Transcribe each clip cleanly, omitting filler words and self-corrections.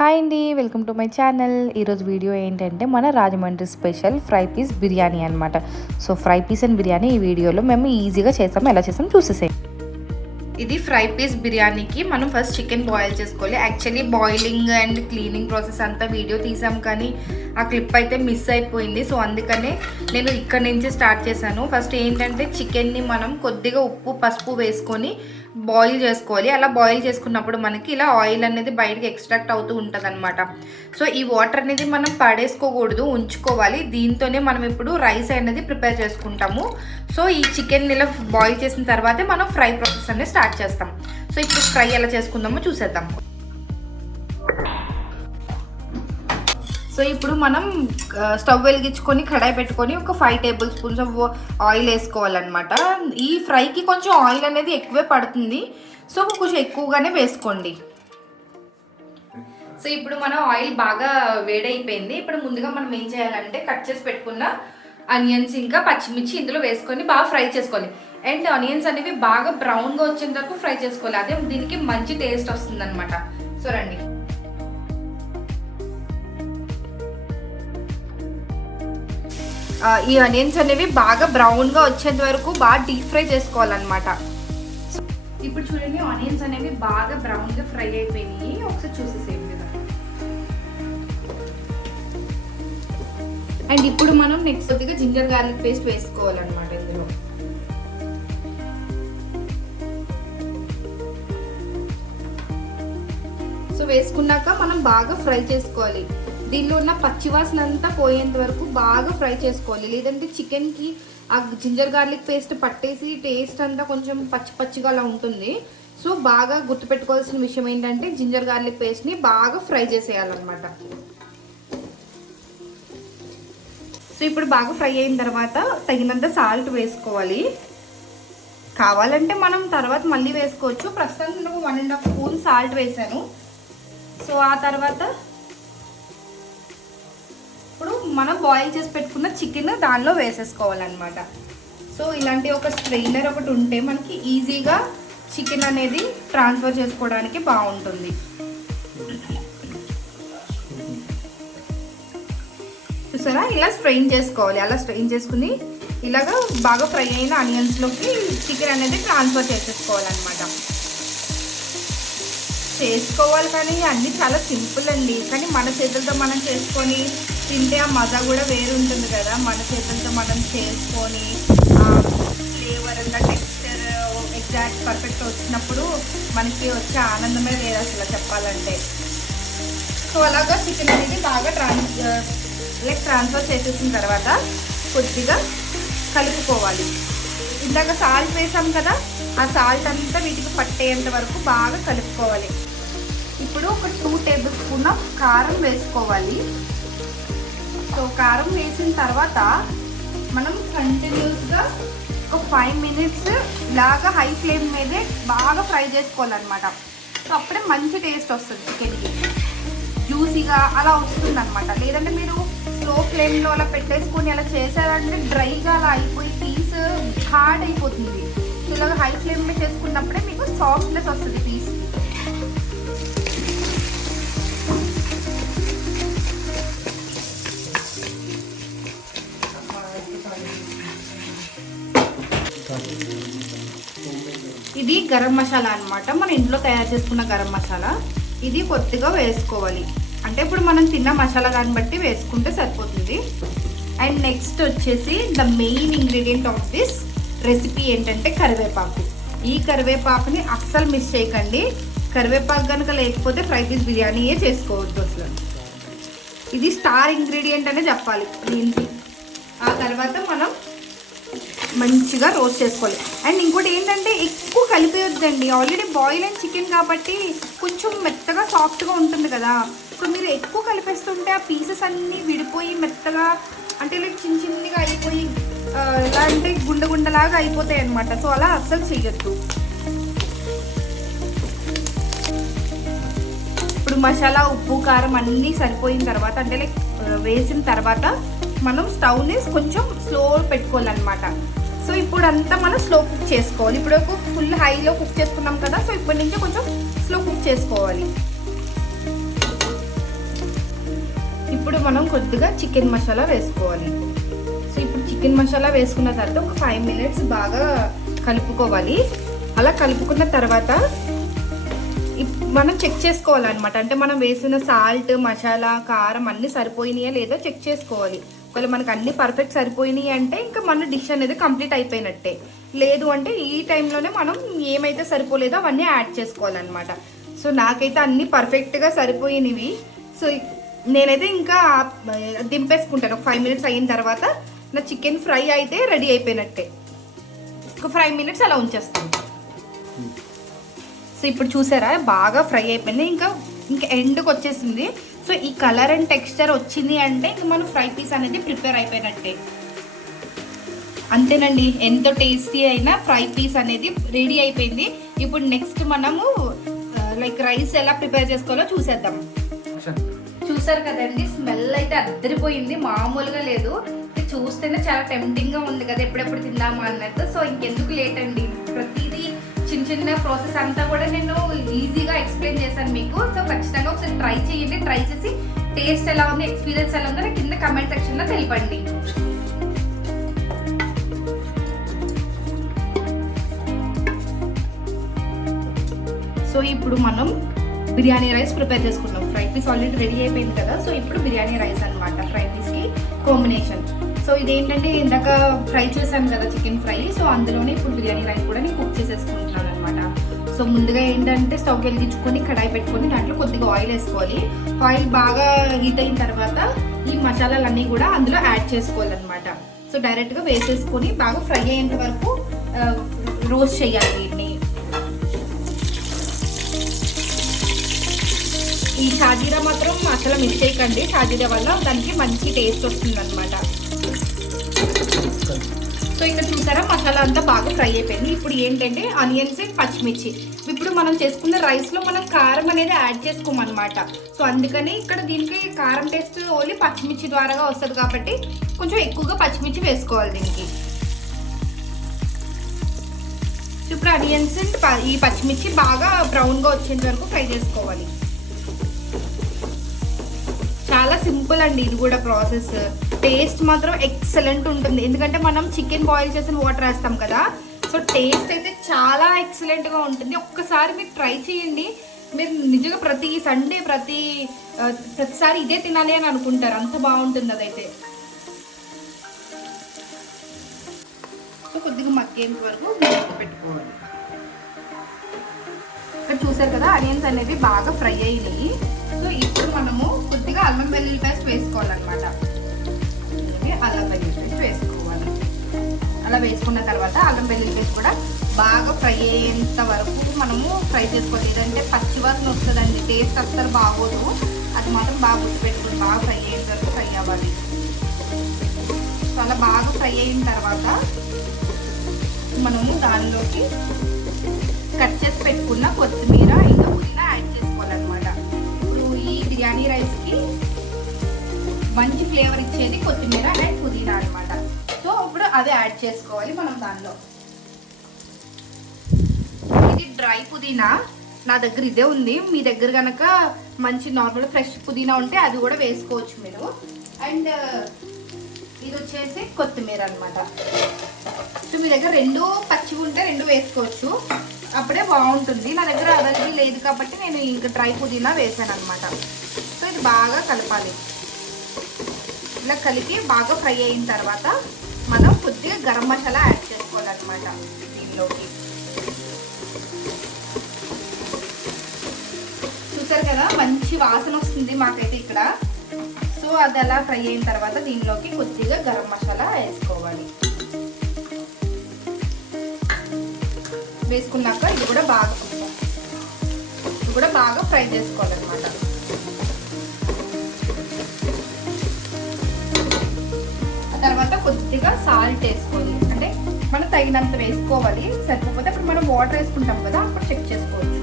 Hi అండి, welcome to my channel. ఈరోజు video ఏంటంటే మన Rajahmundry special fry piece biryani అనమాట. So fry piece and biryani ఈ వీడియోలో మేము ఈజీగా చేస్తాము. ఎలా చేస్తాము చూసేసేయండి. ఇది ఫ్రై పీస్ బిర్యానీకి మనం ఫస్ట్ చికెన్ బాయిల్ చేసుకోవాలి. Actually boiling and cleaning process అంతా వీడియో తీసాం, కానీ ఆ క్లిప్ అయితే మిస్ అయిపోయింది. సో అందుకనే నేను ఇక్కడ నుంచి స్టార్ట్ చేశాను. ఫస్ట్ ఏంటంటే చికెన్ని మనం కొద్దిగా ఉప్పు పసుపు వేసుకొని బాయిల్ చేసుకోవాలి. అలా బాయిల్ చేసుకున్నప్పుడు మనకి ఇలా ఆయిల్ అనేది బయటకి ఎక్స్ట్రాక్ట్ అవుతూ ఉంటుంది అనమాట. సో ఈ వాటర్ అనేది మనం పడేసుకోకూడదు, ఉంచుకోవాలి. దీంతోనే మనం ఇప్పుడు రైస్ అనేది ప్రిపేర్ చేసుకుంటాము. సో ఈ చికెన్ ఇలా బాయిల్ చేసిన తర్వాతే మనం ఫ్రై ప్రాసెస్ అనేది స్టార్ట్ చేస్తాం. సో ఇప్పుడు ఫ్రై ఎలా చేసుకుందామో చూసేద్దాం. సో ఇప్పుడు మనం స్టవ్ వెలిగించుకొని కడాయి పెట్టుకొని ఒక 5 టేబుల్ స్పూన్స్ ఆఫ్ ఆయిల్ వేసుకోవాలన్నమాట. ఈ ఫ్రైకి కొంచెం ఆయిల్ అనేది ఎక్కువే పడుతుంది, సో కొంచెం ఎక్కువగానే వేసుకోండి. సో ఇప్పుడు మనం ఆయిల్ బాగా వేడైపోయింది. ఇప్పుడు ముందుగా మనం ఏం చేయాలంటే కట్ చేసి పెట్టుకున్న ఆనియన్స్ ఇంకా పచ్చిమిర్చి ఇందులో వేసుకొని బాగా ఫ్రై చేసుకోవాలి. అండ్ ఆనియన్స్ అనేవి బాగా బ్రౌన్గా వచ్చేంత వరకు ఫ్రై చేసుకోవాలి. అదే దీనికి మంచి టేస్ట్ వస్తుంది అనమాట. సో రండి, ఈ ఆనియన్స్ అనేవి బాగా బ్రౌన్గా వచ్చేంత వరకు బాగా డీప్ ఫ్రై చేసుకోవాలన్నమాట. ఇప్పుడు చూడండి, ఆనియన్స్ అనేవి బాగా బ్రౌన్గా ఫ్రై అయిపోయినాయి. ఒకసారి చూసేసేయండి కదా. అండ్ ఇప్పుడు మనం నెక్స్ట్ కొద్దిగా జింజర్ గార్లిక్ పేస్ట్ వేసుకోవాలన్నమాట ఇందులో. సో వేసుకున్నాక మనం బాగా ఫ్రై చేసుకోవాలి. దీనిలో ఉన్న పచ్చివాసన అంతా పోయేంత వరకు బాగా ఫ్రై చేసుకోవాలి. లేదంటే చికెన్కి ఆ జింజర్ గార్లిక్ పేస్ట్ పట్టేసి టేస్ట్ అంతా కొంచెం పచ్చి పచ్చిగా అలా ఉంటుంది. సో బాగా గుర్తుపెట్టుకోవాల్సిన విషయం ఏంటంటే జింజర్ గార్లిక్ పేస్ట్ని బాగా ఫ్రై చేసేయాలన్నమాట. సో ఇప్పుడు బాగా ఫ్రై అయిన తర్వాత తగినంత సాల్ట్ వేసుకోవాలి. కావాలంటే మనం తర్వాత మళ్ళీ వేసుకోవచ్చు. ప్రస్తుతానికి నేను 1.5 స్పూన్ సాల్ట్ వేసాను. సో ఆ తర్వాత ఇప్పుడు మనం బాయిల్ చేసి పెట్టుకున్న చికెన్ దానిలో వేసేసుకోవాలన్నమాట. సో ఇలాంటి ఒక స్ట్రెయినర్ ఒకటి ఉంటే మనకి ఈజీగా చికెన్ అనేది ట్రాన్స్ఫర్ చేసుకోవడానికి బాగుంటుంది. చూసారా, ఇలా స్ట్రెయిన్ చేసుకోవాలి. అలా స్ట్రెయిన్ చేసుకుని ఇలాగా బాగా ఫ్రై అయిన ఆనియన్స్లోకి చికెన్ అనేది ట్రాన్స్ఫర్ చేసేసుకోవాలన్నమాట. చేసుకోవాలి కానీ అన్నీ చాలా సింపుల్ అండి. కానీ మన చేతులతో మనం చేసుకొని తింటే ఆ మజా కూడా వేరు ఉంటుంది కదా. మన చేతులతో మనం చేసుకొని ఫ్లేవర్ అంతా టెక్స్చర్ ఎగ్జాక్ట్ పర్ఫెక్ట్ వచ్చినప్పుడు మనకి వచ్చే ఆనందమే వేరు అసలు చెప్పాలంటే. సో అలాగా చికెన్ అనేది బాగా ట్రాన్స్ఫర్ చేసేసిన తర్వాత కొద్దిగా కలుపుకోవాలి. ఇందాక సాల్ట్ వేసాం కదా, ఆ సాల్ట్ అంతా వీటికి పట్టేంత వరకు బాగా కలుపుకోవాలి. ఇప్పుడు ఒక 2 టేబుల్ స్పూన్ ఆఫ్ కారం వేసుకోవాలి. సో కారం వేసిన తర్వాత మనం కంటిన్యూస్గా ఒక 5 మినిట్స్ ఇలాగా హై ఫ్లేమ్ మీదే బాగా ఫ్రై చేసుకోవాలన్నమాట. సో అప్పుడే మంచి టేస్ట్ వస్తుంది చికెన్కి, జ్యూసీగా అలా వస్తుంది అనమాట. లేదంటే మీరు స్లో ఫ్లేమ్లో అలా పెట్టేసుకొని అలా చేశారంటే డ్రైగా అలా అయిపోయి పీస్ హార్డ్ అయిపోతుంది. సో ఇలాగ హై ఫ్లేమ్ మీద చేసుకున్నప్పుడే మీకు సాఫ్ట్నెస్ వస్తుంది పీస్. ఇది గరం మసాలా అనమాట, మన ఇంట్లో తయారు చేసుకున్న గరం మసాలా. ఇది కొద్దిగా వేసుకోవాలి. అంటే ఇప్పుడు మనం తిన్న మసాలా దాన్ని బట్టి వేసుకుంటే సరిపోతుంది. అండ్ నెక్స్ట్ వచ్చేసి the main ingredient of this recipe ఏంటంటే కరివేపాకు. ఈ కరివేపాకుని అస్సలు మిస్ చేయకండి. కరివేపాకు కనుక లేకపోతే ఫ్రై పీస్ బిర్యానీయే చేసుకోవద్దు అసలు. ఇది స్టార్ ఇంగ్రీడియంట్ అనే చెప్పాలి దీనికి. ఆ తర్వాత మనం మంచిగా రోస్ట్ చేసుకోవాలి. అండ్ ఇంకోటి ఏంటంటే ఎక్కువ కలిపేయొద్దండి. ఆల్రెడీ బాయిల్ అండ్ చికెన్ కాబట్టి కొంచెం మెత్తగా సాఫ్ట్గా ఉంటుంది కదా. సో మీరు ఎక్కువ కలిపేస్తుంటే ఆ పీసెస్ అన్నీ విడిపోయి మెత్తగా అంటే లైక్ చిన్న చిన్నగా అయిపోయి ఎలా అంటే గుండెలాగా అయిపోతాయి అనమాట. సో అలా అస్సలు చేయొద్దు. ఇప్పుడు మసాలా ఉప్పు కారం అన్నీ సరిపోయిన తర్వాత అంటే లైక్ వేసిన తర్వాత మనం స్టవ్ని కొంచెం స్లో పెట్టుకోవాలన్నమాట. సో ఇప్పుడు అంతా మనం స్లో కుక్ చేసుకోవాలి. ఇప్పుడు ఫుల్ హైలో కుక్ చేసుకున్నాం కదా. సో ఇప్పటి నుంచి కొంచెం స్లో కుక్ చేసుకోవాలి. ఇప్పుడు మనం కొద్దిగా చికెన్ మసాలా వేసుకోవాలి. సో ఇప్పుడు చికెన్ మసాలా వేసుకున్న తర్వాత ఒక 5 minutes బాగా కలుపుకోవాలి. అలా కలుపుకున్న తర్వాత మనం చెక్ చేసుకోవాలన్నమాట. అంటే మనం వేసిన సాల్ట్, మసాలా, కారం అన్నీ సరిపోయినాయా లేదో చెక్ చేసుకోవాలి. ఒకవేళ మనకు అన్నీ పర్ఫెక్ట్ సరిపోయినాయి అంటే ఇంకా మన డిష్ అనేది కంప్లీట్ అయిపోయినట్టే. లేదు అంటే ఈ టైంలోనే మనం ఏమైతే సరిపోలేదో అవన్నీ యాడ్ చేసుకోవాలన్నమాట. సో నాకైతే అన్నీ పర్ఫెక్ట్గా సరిపోయినవి. సో నేనైతే ఇంకా దింపేసుకుంటాను. ఒక 5 minutes అయిన తర్వాత నా చికెన్ ఫ్రై అయితే రెడీ అయిపోయినట్టే. ఒక 5 minutes అలా ఉంచేస్తాను. సో ఇప్పుడు చూసారా బాగా ఫ్రై అయిపోయింది. ఇంకా ఎండ్కి వచ్చేసింది. సో ఈ కలర్ అండ్ టెక్స్చర్ వచ్చింది అంటే ఇంకా మనం ఫ్రై పీస్ అనేది ప్రిపేర్ అయిపోయినట్టే. అంతేనండి, ఎంతో టేస్టీ అయినా ఫ్రై పీస్ అనేది రెడీ అయిపోయింది. ఇప్పుడు నెక్స్ట్ మనము లైక్ రైస్ ఎలా ప్రిపేర్ చేసుకోవాలో చూసేద్దాం. చూసారు కదండి, స్మెల్ అయితే అద్దరిపోయింది, మామూలుగా లేదు. చూస్తేనే చాలా టెంప్టింగ్గా ఉంది కదా, ఎప్పుడెప్పుడు తిందామా అన్నట్టు. సో ఇంకెందుకు లేట్ అండి, ప్రతిదీ చిన్న చిన్న ప్రాసెస్ అంతా కూడా నేను ఈజీగా ఎక్స్ప్లెయిన్ చేశాను మీకు. సో ఖచ్చితంగా ఒకసారి ట్రై చేయండి. ట్రై చేసి టేస్ట్ ఎలా ఉంది, ఎక్స్పీరియన్స్ ఎలా ఉందో కింద కమెంట్ సెక్షన్లో తెలిపండి. సో ఇప్పుడు మనం బిర్యానీ రైస్ ప్రిపేర్ చేసుకున్నాం. ఫ్రై పీస్ ఆల్రెడీ రెడీ అయిపోయింది కదా. సో ఇప్పుడు బిర్యానీ రైస్ అనమాట ఫ్రై పీస్కి కాంబినేషన్. సో ఇదేంటంటే ఇందాక ఫ్రై చేశాను కదా చికెన్ ఫ్రై, సో అందులోనే ఇప్పుడు బిర్యానీ రైస్ కూడా నేను కుక్ చేసేసుకుంటున్నాను అనమాట. సో ముందుగా ఏంటంటే స్టవ్ వెలిగించుకొని కడాయి పెట్టుకొని దాంట్లో కొద్దిగా ఆయిల్ వేసుకోవాలి. ఆయిల్ బాగా హీట్ అయిన తర్వాత ఈ మసాలాలన్నీ కూడా అందులో యాడ్ చేసుకోవాలన్నమాట. సో డైరెక్ట్గా వేసేసుకొని బాగా ఫ్రై అయ్యేంత వరకు రోస్ట్ చేయాలి వీటిని. ఈ షాజీరా మాత్రం అసలు మిస్ చేయకండి, షాజీరా వల్ల దానికి మంచి టేస్ట్ వస్తుంది అనమాట. సో ఇక్కడ చూసారా మసాలా అంతా బాగా ఫ్రై అయిపోయింది. ఇప్పుడు ఏంటంటే ఆనియన్స్ అండ్ పచ్చిమిర్చి. ఇప్పుడు మనం చేసుకున్న రైస్లో మనం కారం అనేది యాడ్ చేసుకోమన్నమాట. సో అందుకని ఇక్కడ దీనికి కారం టేస్ట్ ఓన్లీ పచ్చిమిర్చి ద్వారాగా వస్తుంది కాబట్టి కొంచెం ఎక్కువగా పచ్చిమిర్చి వేసుకోవాలి దీనికి. ఇప్పుడు ఆనియన్స్ ఈ పచ్చిమిర్చి బాగా బ్రౌన్గా వచ్చేంత వరకు ఫ్రై చేసుకోవాలి. చాలా సింపుల్ అండి ఇది కూడా ప్రాసెస్. టేస్ట్ మాత్రం ఎక్సలెంట్ ఉంటుంది, ఎందుకంటే మనం చికెన్ బాయిల్ చేసిన వాటర్ వేస్తాం కదా. సో టేస్ట్ అయితే చాలా ఎక్సలెంట్గా ఉంటుంది. ఒక్కసారి మీరు ట్రై చేయండి. మీరు నిజంగా ప్రతి సండే ప్రతిసారి ఇదే తినాలి అని అనుకుంటారు, అంత బాగుంటుంది అదైతే. సో కొద్దిగా మగ్గేంత వరకు పెట్టుకోవాలి. ఇక్కడ చూసారు కదా ఆనియన్స్ అనేవి బాగా ఫ్రై అయినాయి. సో ఇప్పుడు మనము కొద్దిగా అల్లం వెల్లుల్లి పేస్ట్ వేసుకోవాలన్నమాట. అల్లం వెల్లుల్లి పేస్ట్ వేసుకోవాలి. అలా వేసుకున్న తర్వాత అల్లం వెల్లుల్లి పేస్ట్ కూడా బాగా ఫ్రై అయ్యేంత వరకు మనము ఫ్రై చేసుకోవాలి. లేదంటే పచ్చివాసన వస్తుందండి, టేస్ట్ అస్సలు బాగోదు. అది మాత్రం బాగా గుర్తుపెట్టుకుని బాగా ఫ్రై అయ్యేంత వరకు ఫ్రై అవ్వాలి. సో అలా బాగా ఫ్రై అయిన తర్వాత మనము దానిలోకి కట్ చేసి పెట్టుకున్న కొత్తిమీర ఇంకా పుదీనా యాడ్ చేసుకోవాలన్నమాట. ఇప్పుడు ఈ బిర్యానీ రైస్కి మంచి ఫ్లేవర్ ఇచ్చేది కొత్తిమీర అండ్ పుదీనా అనమాట. సో ఇప్పుడు అదే యాడ్ చేసుకోవాలి మనం దానిలో. ఇది డ్రై పుదీనా, నా దగ్గర ఇదే ఉంది. మీ దగ్గర కనుక మంచి నార్మల్ ఫ్రెష్ పుదీనా ఉంటే అది కూడా వేసుకోవచ్చు మీరు. అండ్ ఇది వచ్చేసి కొత్తిమీర అనమాట. సో మీ దగ్గర రెండు పచ్చివి ఉంటే రెండు వేసుకోవచ్చు, అప్పుడే బాగుంటుంది. నా దగ్గర అవైలబుల్ లేదు కాబట్టి నేను ఇంకా డ్రై పుదీనా వేసాను అనమాట. సో ఇది బాగా కలపాలి. ఇలా కలిపి బాగా ఫ్రై అయిన తర్వాత మనం కొద్దిగా గరం మసాలా యాడ్ చేసుకోవాలన్నమాట దీనిలోకి. చూసారు కదా మంచి వాసన వస్తుంది మాకైతే ఇక్కడ. సో అది అలా ఫ్రై అయిన తర్వాత దీనిలోకి కొద్దిగా గరం మసాలా వేసుకోవాలి. వేసుకున్నాక ఇది కూడా బాగా ఫ్రై చేసుకోవాలన్నమాట. ఆ తర్వాత కొద్దిగా సాల్ట్ వేసుకోవాలి, అంటే మనం తగినంత వేసుకోవాలి. సరిపోతే అప్పుడు మనం వాటర్ వేసుకుంటాం కదా, అప్పుడు చెక్ చేసుకోవచ్చు.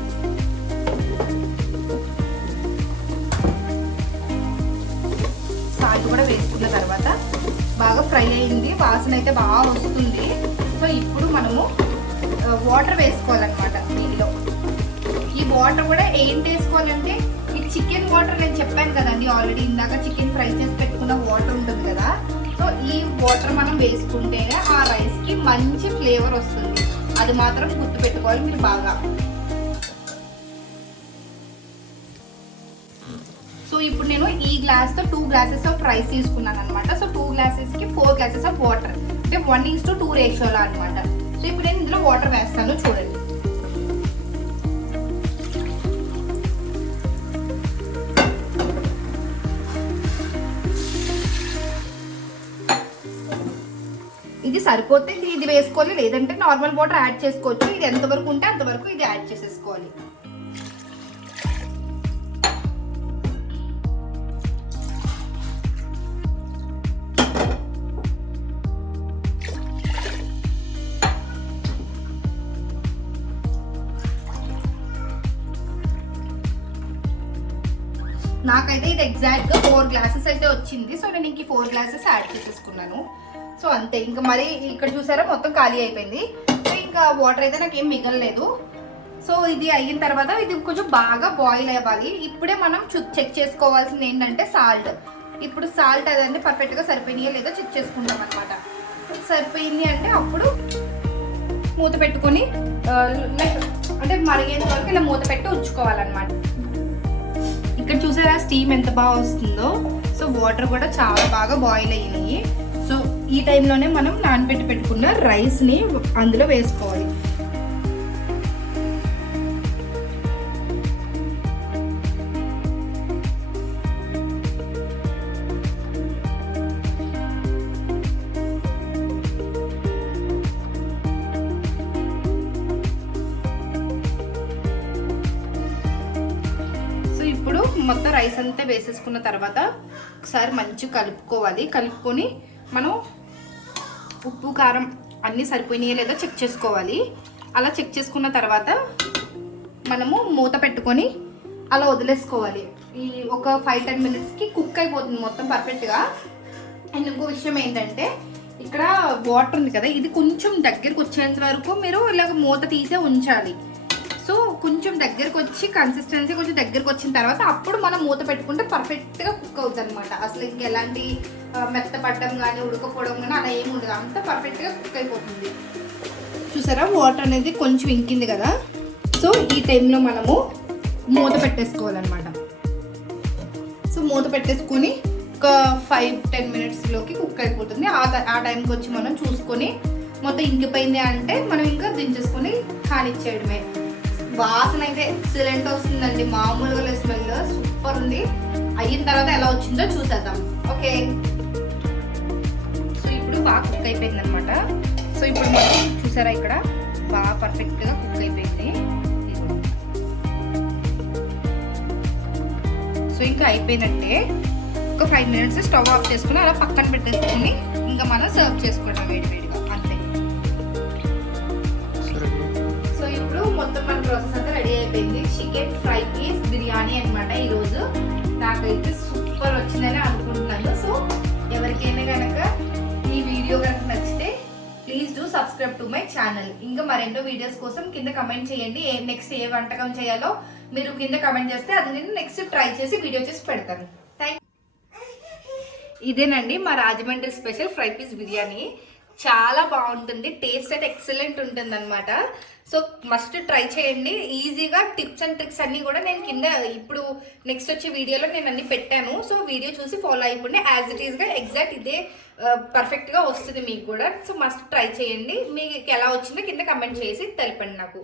సాల్ట్ కూడా వేసుకున్న తర్వాత బాగా ఫ్రై అయింది, వాసన అయితే బాగా వస్తుంది. సో ఇప్పుడు మనము వాటర్ వేసుకోవాలన్నమాట దీనిలో. ఈ వాటర్ కూడా ఏంటి వేసుకోవాలంటే ఈ చికెన్ వాటర్ నేను చెప్పాను కదండి ఆల్రెడీ, ఇందాక చికెన్ ఫ్రై చేసి పెట్టుకున్న వాటర్ ఉంటుంది కదా, సో ఈ వాటర్ మనం వేసుకుంటేనే ఆ రైస్కి మంచి ఫ్లేవర్ వస్తుంది. అది మాత్రం గుర్తుపెట్టుకోవాలి మీరు బాగా. సో ఇప్పుడు నేను ఈ గ్లాస్తో 2 గ్లాసెస్ ఆఫ్ రైస్ తీసుకున్నాను అనమాట. సో 2 గ్లాసెస్కి 4 గ్లాసెస్ ఆఫ్ వాటర్, అంటే 1:2 రేషియోలో అనమాట. సో ఇప్పుడు నేను ఇందులో వాటర్ వేస్తాను, చూడండి. ఇది సరిపోతే ఇది వేసుకోవాలి, లేదంటే నార్మల్ వాటర్ యాడ్ చేసుకోవచ్చు. ఇది ఎంతవరకు ఉంటే అంతవరకు ఇది యాడ్ చేసేసుకోవాలి. నాకైతే ఇది ఎగ్జాక్ట్గా 4 గ్లాసెస్ అయితే వచ్చింది. సో నేను ఇంక 4 గ్లాసెస్ యాడ్ చేసేసుకున్నాను. సో అంతే, ఇంకా మరి ఇక్కడ చూసారా మొత్తం ఖాళీ అయిపోయింది. సో ఇంకా వాటర్ అయితే నాకు ఏం మిగలలేదు. సో ఇది అయిన తర్వాత ఇది కొంచెం బాగా బాయిల్ అవ్వాలి. ఇప్పుడే మనం చెక్ చేసుకోవాల్సింది ఏంటంటే సాల్ట్. ఇప్పుడు సాల్ట్ అదండి పర్ఫెక్ట్గా సరిపోయినాయో లేదో చెక్ చేసుకుంటాం అనమాట. సరిపోయింది అంటే అప్పుడు మూత పెట్టుకొని అంటే మరిగేంత వరకు ఇలా మూత పెట్టి ఉంచుకోవాలన్నమాట. ఇక్కడ చూసారా స్టీమ్ ఎంత బాగా వస్తుందో. సో వాటర్ కూడా చాలా బాగా బాయిల్ అయ్యినాయి. సో ఈ టైంలోనే మనం నానబెట్టి పెట్టుకున్న రైస్ని అందులో వేసుకోవాలి. ఇప్పుడు మొత్తం రైస్ అంతా వేసేసుకున్న తర్వాత ఒకసారి మంచిగా కలుపుకోవాలి. కలుపుకొని మనం ఉప్పు కారం అన్నీ సరిపోయినాయో లేదో చెక్ చేసుకోవాలి. అలా చెక్ చేసుకున్న తర్వాత మనము మూత పెట్టుకొని అలా వదిలేసుకోవాలి. ఈ ఒక 5-10 మినిట్స్కి కుక్ అయిపోతుంది మొత్తం పర్ఫెక్ట్గా. అండ్ ఇంకో విషయం ఏంటంటే ఇక్కడ వాటర్ ఉంది కదా, ఇది కొంచెం దగ్గరికి వచ్చేంత వరకు మీరు ఇలాగ మూత తీసే ఉంచాలి. సో కొంచెం దగ్గరకు వచ్చి కన్సిస్టెన్సీ కొంచెం దగ్గరకు వచ్చిన తర్వాత అప్పుడు మనం మూత పెట్టుకుంటే పర్ఫెక్ట్గా కుక్ అవుతుంది అనమాట. అసలు ఇంకెలాంటి మెత్తపడడం కానీ ఉడకపోవడం కానీ అలా ఏమి ఉండదు, అంతా పర్ఫెక్ట్గా కుక్ అయిపోతుంది. చూసారా వాటర్ అనేది కొంచెం ఇంకింది కదా. సో ఈ టైంలో మనము మూత పెట్టేసుకోవాలన్నమాట. సో మూత పెట్టేసుకొని ఒక 5-10 మినిట్స్లోకి కుక్ అయిపోతుంది. ఆ టైంకి వచ్చి మనం చూసుకొని మొత్తం ఇంకిపోయింది అంటే మనం ఇంకా దించేసుకొని కానిచ్చేయడమే. వాసన అయితే ఎక్సలెంట్ వస్తుందండి, మామూలుగా లేదు, స్మెల్ సూపర్ ఉంది. అయిన తర్వాత ఎలా వచ్చిందో చూసేద్దాం. ఓకే, సో ఇప్పుడు బాగా కుక్ అయిపోయింది అనమాట. సో ఇప్పుడు మనం చూసారా ఇక్కడ బాగా పర్ఫెక్ట్గా కుక్ అయిపోయింది. సో ఇంకా అయిపోయినట్టే. ఒక 5 మినిట్స్ స్టవ్ ఆఫ్ చేసుకుని అలా పక్కన పెట్టేసుకుని ఇంకా మనం సర్వ్ చేసుకోవడం వేడివేడిగా, అంతే. సో ఇప్పుడు మొత్తం మన ప్రాసెస్ అంతా రెడీ అయిపోయింది. చికెన్ ఫ్రై పీస్ బిర్యానీ అనమాట ఈరోజు. నాకైతే సూపర్ వచ్చిందని అనుకుంటున్నాను. సో ఎవరికైనా కనుక ఈ వీడియో కనుక నచ్చితే please do subscribe to my channel. ఇంకా మరెన్నో వీడియోస్ కోసం కింద కమెంట్ చేయండి. నెక్స్ట్ ఏ వంటకం చేయాలో మీరు కింద కమెంట్ చేస్తే అది నేను నెక్స్ట్ ట్రై చేసి వీడియో చేసి పెడతాను. ఇదేనండి మా Rajahmundry special fry piece biryani. చాలా బాగుంటుంది, టేస్ట్ అయితే ఎక్సలెంట్ ఉంటుంది అనమాట. సో మస్ట్ ట్రై చేయండి. ఈజీగా టిప్స్ అండ్ ట్రిక్స్ అన్నీ కూడా నేను కింద ఇప్పుడు నెక్స్ట్ వచ్చే వీడియోలో నేను అన్ని పెట్టాను. సో వీడియో చూసి ఫాలో అయిపోండి. యాజ్ ఇట్ ఈస్గా ఎగ్జాక్ట్ ఇదే పర్ఫెక్ట్గా వస్తుంది మీకు కూడా. సో మస్ట్ ట్రై చేయండి. మీకు ఎలా వచ్చిందో కింద కమెంట్ చేసి తెలపండి నాకు.